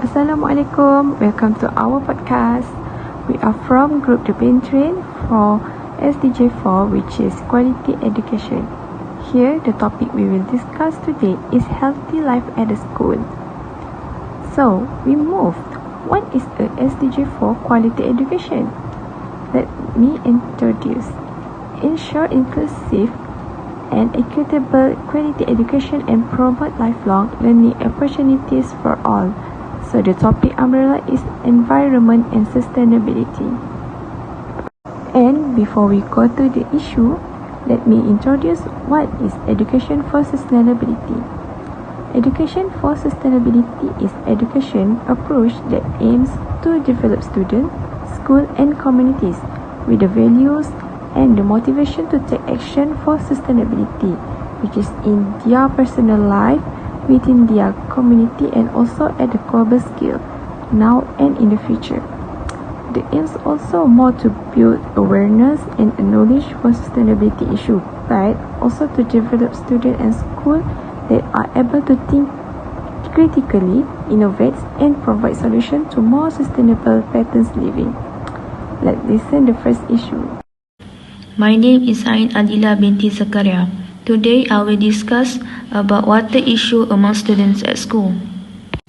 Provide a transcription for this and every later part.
Assalamualaikum, welcome to our podcast. We are from group The Binti for SDG 4, which is quality education. Here, the topic we will discuss today is healthy life at the school. So, we moved. What is a SDG 4 quality education? Let me introduce. Ensure inclusive and equitable quality education and promote lifelong learning opportunities for all. So the topic umbrella is environment and sustainability. And before we go to the issue, let me introduce what is education for sustainability. Education for sustainability is education approach that aims to develop students, school and communities with the values and the motivation to take action for sustainability, which is in their personal life, within their community and also at the global scale, now and in the future. The aims also more to build awareness and knowledge for sustainability issue, but also to develop students and schools that are able to think critically, innovate and provide solutions to more sustainable patterns living. Let's listen the first issue. My name is Ain Adila binti Zakaria. Today I will discuss about water issue among students at school.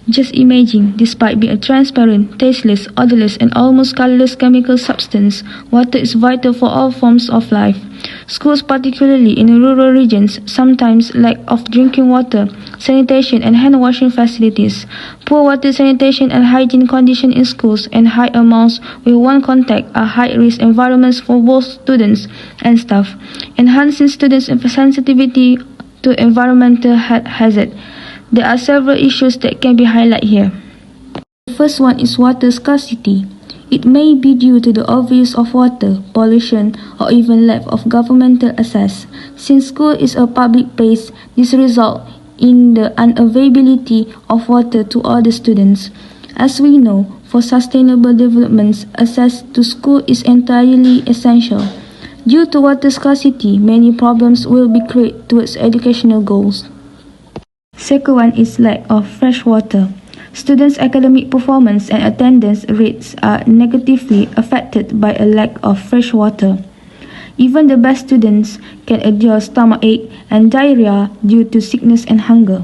Just imagine, despite being a transparent, tasteless, odorless and almost colorless chemical substance, water is vital for all forms of life. Schools, particularly in rural regions, sometimes lack of drinking water, sanitation and hand washing facilities. Poor water sanitation and hygiene conditions in schools and high amounts with one contact are high-risk environments for both students and staff, enhancing students' sensitivity to environmental hazard. There are several issues that can be highlighted here. The first one is water scarcity. It may be due to the overuse of water, pollution, or even lack of governmental access. Since school is a public place, this results in the unavailability of water to all the students. As we know, for sustainable development, access to school is entirely essential. Due to water scarcity, many problems will be created towards educational goals. Second one is lack of fresh water. Students' academic performance and attendance rates are negatively affected by a lack of fresh water. Even the best students can endure stomachache and diarrhea due to sickness and hunger.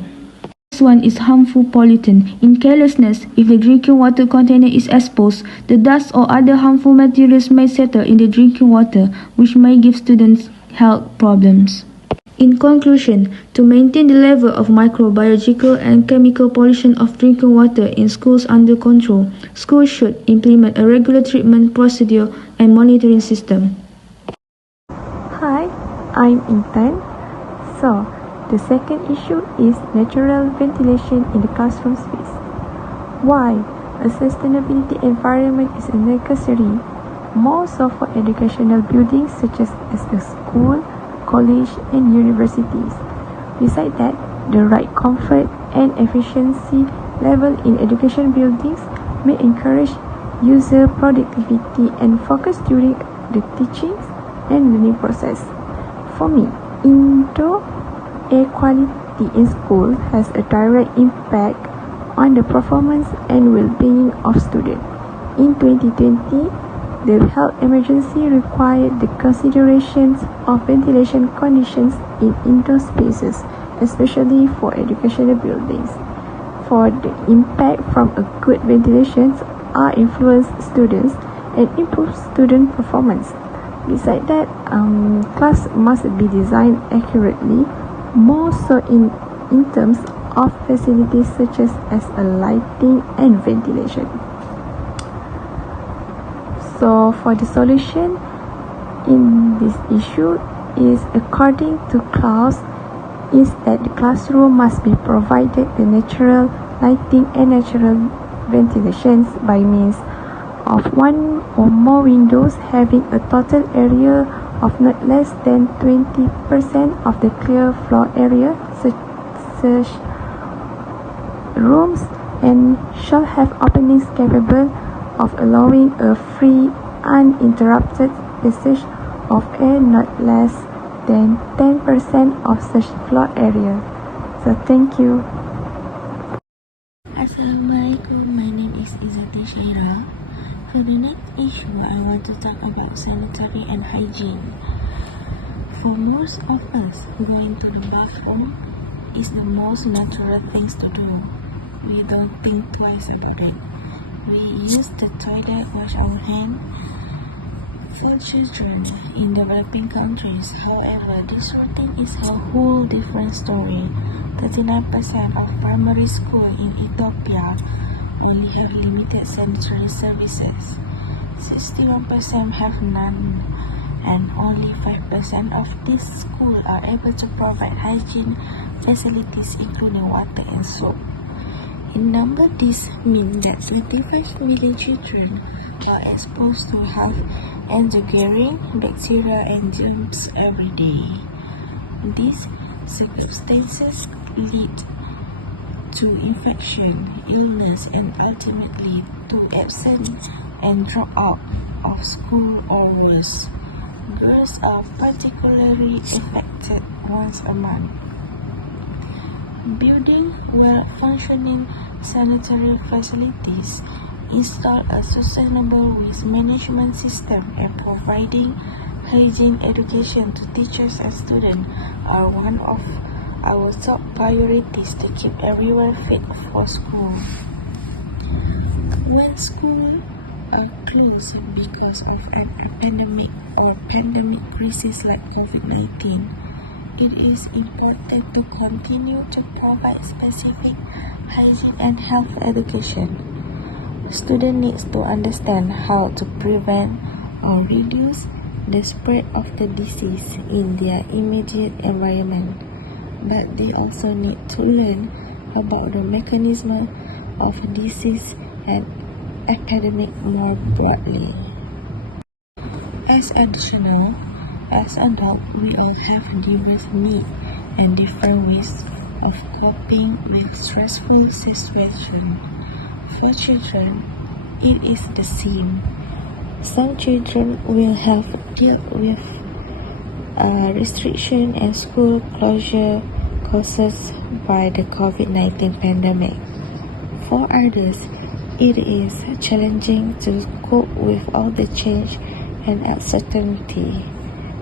Next one is harmful pollutant. In carelessness, if the drinking water container is exposed, the dust or other harmful materials may settle in the drinking water, which may give students health problems. In conclusion, to maintain the level of microbiological and chemical pollution of drinking water in schools under control, schools should implement a regular treatment procedure and monitoring system. Hi, I'm Intan. So, the second issue is natural ventilation in the classroom space. Why a sustainability environment is necessary? Most of our educational buildings, such as a school, college and universities. Besides that, the right comfort and efficiency level in education buildings may encourage user productivity and focus during the teaching and learning process. For me, indoor air quality in school has a direct impact on the performance and well-being of students. In 2020, the health emergency required the considerations of ventilation conditions in indoor spaces, especially for educational buildings. For the impact from a good ventilation are influence students and improve student performance. Besides that, class must be designed accurately, more so in terms of facilities such as lighting and ventilation. So for the solution in this issue is, according to clause, is that the classroom must be provided the natural lighting and natural ventilations by means of one or more windows having a total area of not less than 20% of the clear floor area. Such rooms and shall have openings capable of allowing a free, uninterrupted passage of air not less than 10% of such floor area. So thank you. Assalamualaikum. Izzati Syahirah. For the next issue, I want to talk about sanitary and hygiene. For most of us, going to the bathroom is the most natural things to do. We don't think twice about it. We use the toilet, wash our hands. For children in developing countries, however, this routine is a whole different story. 39% of primary school in Ethiopia only have limited sanitary services. 61% have none, and only 5% of these schools are able to provide hygiene facilities including water and soap. In number, this means that 25 million children are exposed to health engendering bacteria and germs every day. These circumstances lead to infection, illness, and ultimately to absence and dropout of school or worse. Girls are particularly affected once a month. Building well-functioning sanitary facilities, install a sustainable waste management system, and providing hygiene education to teachers and students are one of our top priorities to keep everyone fit for school. When schools are closed because of an pandemic or pandemic crisis like COVID-19, it is important to continue to provide specific hygiene and health education. Students need to understand how to prevent or reduce the spread of the disease in their immediate environment, but they also need to learn about the mechanism of disease and epidemic more broadly. As adults, we all have diverse needs and different ways of coping with stressful situations. For children, it is the same. Some children will have dealt with restriction and school closure caused by the COVID-19 pandemic. For others, it is challenging to cope with all the change and uncertainty.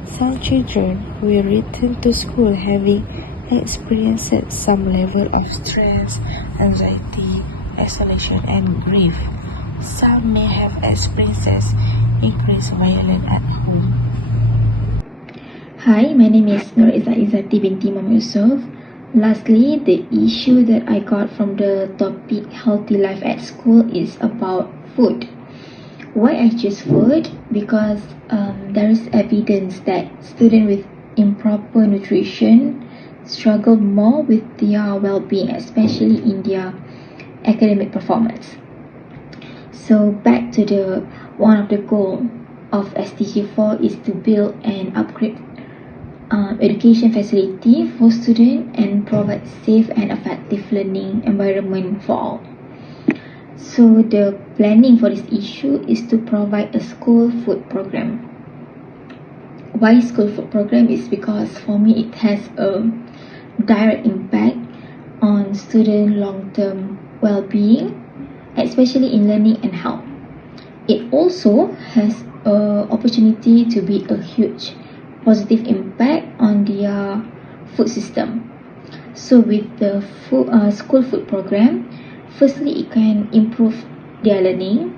Some children will return to school having experienced some level of stress, anxiety, isolation, and grief. Some may have experienced increased violence at home. Hi, my name is Izzati binti Yusof. Lastly, the issue that I got from the topic healthy life at school is about food. Why I choose food? Because there is evidence that students with improper nutrition struggle more with their well-being, especially in their academic performance. So back to the one of the goal of SDG 4 is to build and upgrade education facility for students and provide safe and effective learning environment for all. So the planning for this issue is to provide a school food program. Why school food program is because for me it has a direct impact on student long-term well-being, especially in learning and health. It also has an opportunity to be a huge positive impact on their food system. So with the school food program, firstly it can improve their learning,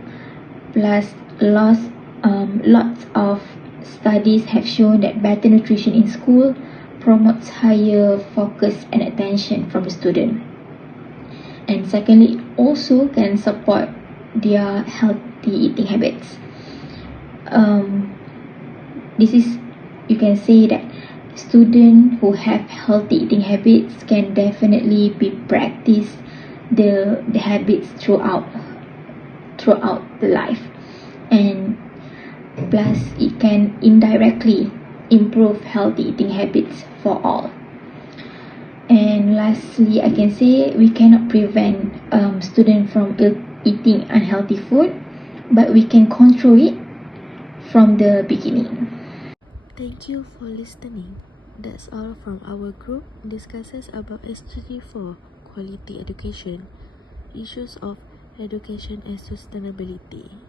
plus lots of studies have shown that better nutrition in school promotes higher focus and attention from the student. And secondly, it also can support their healthy eating habits. This is, you can say that students who have healthy eating habits can definitely be practice the habits throughout the life, and plus it can indirectly improve healthy eating habits for all. And lastly, I can say we cannot prevent students from eating unhealthy food, but we can control it from the beginning. Thank you for listening. That's all from our group discusses about SDG 4 quality education, issues of education and sustainability.